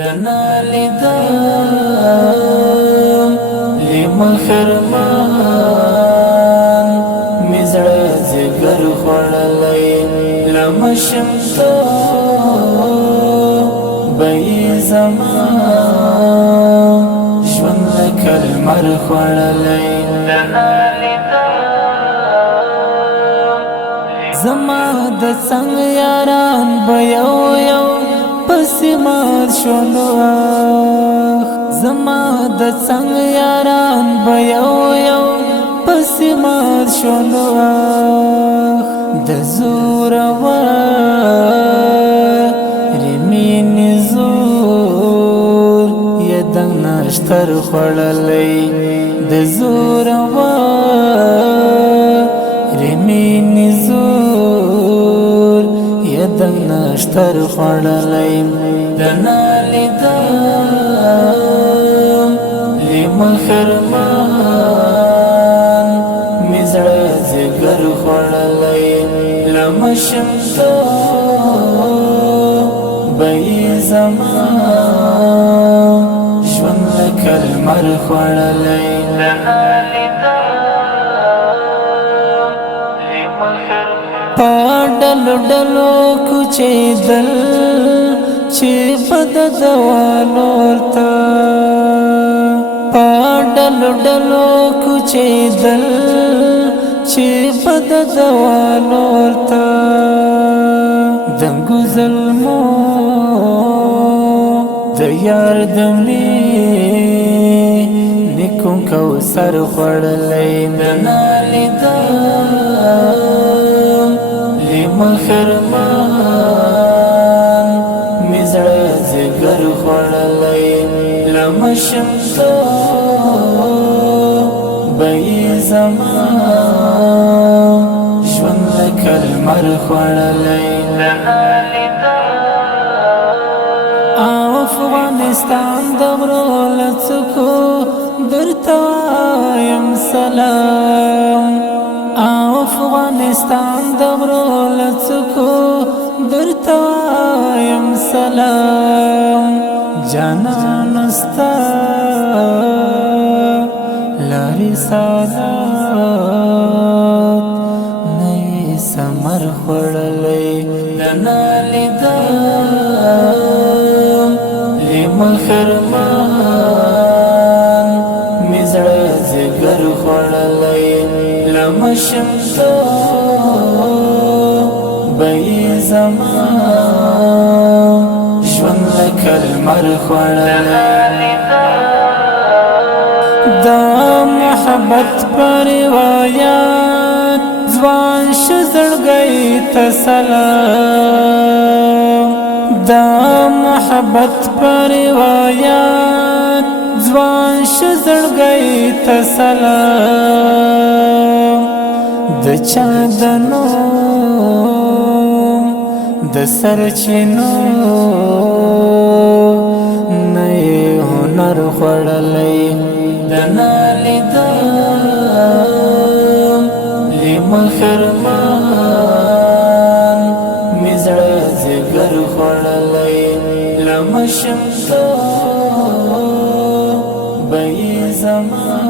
دنا لیدم لمخرمان مزړه زګر خړلې لمشم تو بې زمان ژوند کلمر خړلې دنا زما د څنګه یاران به یو یو پسې مات شولو زما د څنګه یاران به یو یو پسې مات شولو د زور رمین زور یدنګ نشتر خړلې د زور رمین زور یدنګ نشتر خړلې دنا لیدم لمخرمان مزړه زګر خړلې لمشم تو بې زمان ژوند کلمر خړلې پاډل ډلو کوچې دل چې بد دوالو تا پاډل ډلو کوچې دل چې بد دوالو تا دنګو ظلمو د یار دمني نکوم کوثر خړلې دنا لیدم لمخرمان مزړه زګر خړلې لمشم تو بې زمان ژوند کلمر خړلې افغانستان د غرو لڅکو درته وایم سلام افغانستان د غرو لڅکو درته وایم سلام جانان ستا لارې سعادت نه ثمر خړلې دنا لیدم لمخرمان مزړه زګر خړلې لمشم تو بې زمان ژوند کلمر خړلې دا محبت پر روایت ځوان شزړګي ته سلام دا محبت پر روایت ځوان شزړګي ته سلام د چاندنو د سرچینو نه هنر خړلې دنا لیدم لمخرمان مزړه زګر خړلې لمشم تو بې زمان